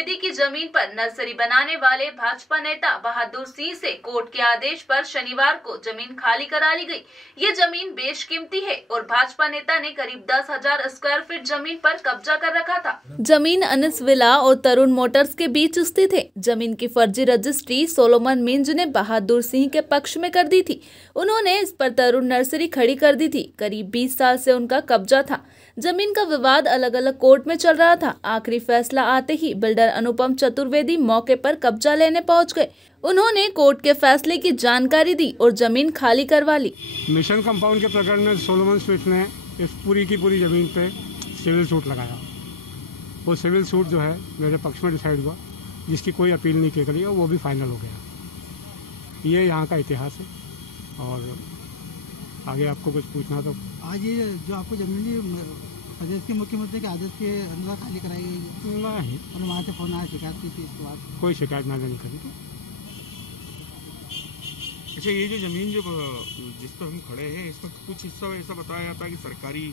चतुर्वेदी की जमीन पर नर्सरी बनाने वाले भाजपा नेता बहादुर सिंह से कोर्ट के आदेश पर शनिवार को जमीन खाली करा ली गई। ये जमीन बेशकीमती है और भाजपा नेता ने करीब 10,000 स्क्वायर फीट जमीन पर कब्जा कर रखा था। जमीन अनिस विला और तरुण मोटर्स के बीच स्थित है। जमीन की फर्जी रजिस्ट्री सोलोमन मिंज ने बहादुर सिंह के पक्ष में कर दी थी। उन्होंने इस पर तरुण नर्सरी खड़ी कर दी थी। करीब 20 साल से उनका कब्जा था। जमीन का विवाद अलग अलग कोर्ट में चल रहा था। आखिरी फैसला आते ही बिल्डर अनुपम चतुर्वेदी मौके पर कब्जा लेने पहुंच गए। उन्होंने कोर्ट के फैसले की जानकारी दी और जमीन खाली करवा ली। मिशन कंपाउंड के प्रकरण में सोलोमन स्मिथ ने इस पूरी की पूरी जमीन पे सिविल सूट लगाया। वो सिविल सूट जो है मेरे पक्ष में डिसाइड हुआ, जिसकी कोई अपील नहीं की गई और वो भी फाइनल हो गया। ये यहाँ का इतिहास है। और आगे आपको कुछ पूछना तो आज ये जो आपको जमीन प्रदेश के मुख्यमंत्री के आदेश के अनुसार खाली कराई गई नहीं, और वहाँ से फोन आया, शिकायत की थी इसके बाद? कोई शिकायत मैंने नहीं करी थी। अच्छा, ये जो जमीन जो जिस पर हम खड़े हैं, इसमें कुछ हिस्सा ऐसा बताया जाता है कि सरकारी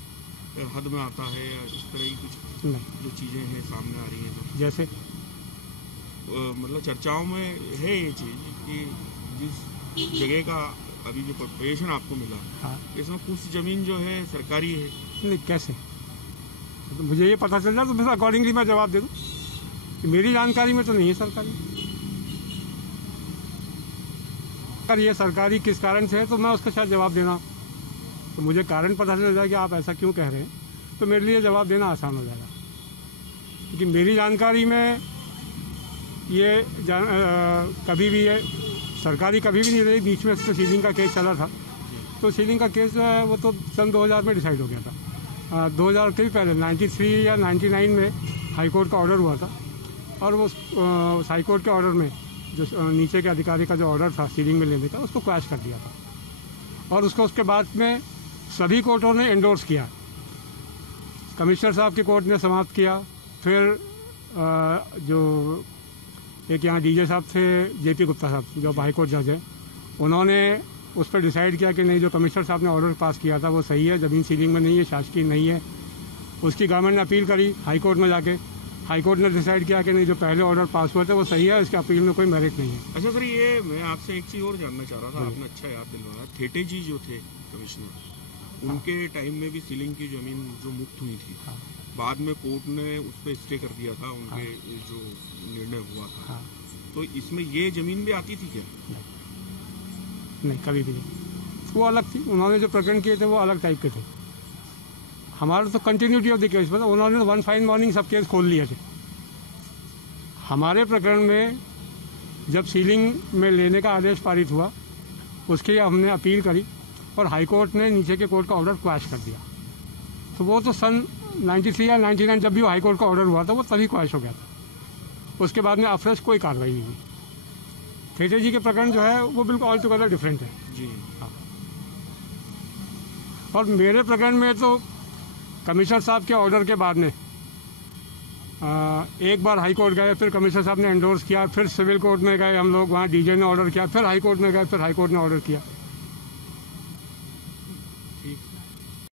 हद में आता है या इस तरह की कुछ नहीं। जो चीजें हैं सामने आ रही हैं, तो जैसे मतलब चर्चाओं में है ये चीज कि जिस जगह का अभी जो पोजीशन आपको मिला, हाँ, इसमें कुछ जमीन जो है सरकारी है। नहीं, कैसे? तो मुझे ये पता चल जाए तो मैं अकॉर्डिंगली मैं जवाब दे दूँ कि मेरी जानकारी में तो नहीं है सरकारी। अगर ये सरकारी किस कारण से है तो मैं उसका शायद जवाब देना, तो मुझे कारण पता चल जाए कि आप ऐसा क्यों कह रहे हैं, तो मेरे लिए जवाब देना आसान हो जाएगा। क्योंकि मेरी जानकारी में ये कभी भी ये सरकारी कभी भी नहीं रही। बीच में तो सीलिंग का केस चला था, तो सीलिंग का केस वो तो सन 2000 में डिसाइड हो गया था। 2000 के भी पहले 93 या 99 में हाई कोर्ट का ऑर्डर हुआ था, और वो हाई कोर्ट के ऑर्डर में जो नीचे के अधिकारी का जो ऑर्डर था सीलिंग में लेने का, उसको क्रैश कर दिया था। और उसको उसके बाद में सभी कोर्टों ने एंडोर्स किया। कमिश्नर साहब के कोर्ट ने समाप्त किया। फिर जो एक यहाँ डीजे साहब थे, जेपी गुप्ता साहब, जो हाई कोर्ट जज हैं, उन्होंने उस पर डिसाइड किया कि नहीं, जो कमिश्नर साहब ने ऑर्डर पास किया था वो सही है, जमीन सीलिंग में नहीं है, शासकीय नहीं है। उसकी गवर्नमेंट ने अपील करी हाई कोर्ट में जाके। हाई कोर्ट ने डिसाइड किया कि नहीं, जो पहले ऑर्डर पास हुए थे वो सही है, इसके अपील में कोई मेरिट नहीं है। अच्छा सर, ये मैं आपसे एक चीज और जानना चाह रहा था, आपने अच्छा याद दिलवाया। थेटे जी जो थे कमिश्नर, उनके टाइम में भी सीलिंग की जमीन जो मुक्त हुई थी, बाद में कोर्ट ने उस पर स्टे कर दिया था, उनके जो निर्णय हुआ था। तो इसमें ये जमीन भी आती थी क्या? नहीं, कभी भी नहीं। वो अलग थी। उन्होंने जो प्रकरण किए थे वो अलग टाइप के थे। हमारा तो कंटिन्यूटी ऑफ द केस, मतलब उन्होंने वन फाइन मॉर्निंग सब केस खोल लिए थे। हमारे प्रकरण में जब सीलिंग में लेने का आदेश पारित हुआ, उसके लिए हमने अपील करी और हाई कोर्ट ने नीचे के कोर्ट का ऑर्डर क्वैश कर दिया। तो वो तो सन 93 या 99 जब भी हाई कोर्ट का ऑर्डर हुआ था, वो तभी क्वैश हो गया था। उसके बाद में अफ्रेश कोई कार्रवाई नहीं हुई। थेटे जी के प्रकरण जो है वो बिल्कुल ऑल टुगेदर डिफरेंट है जी। हाँ। और मेरे प्रकरण में तो कमिश्नर साहब के ऑर्डर के बाद में एक बार हाई कोर्ट गए, फिर कमिश्नर साहब ने एंडोर्स किया, फिर सिविल कोर्ट में गए हम लोग, वहाँ डीजे ने ऑर्डर किया, फिर हाई कोर्ट में गए, फिर हाई कोर्ट ने ऑर्डर किया।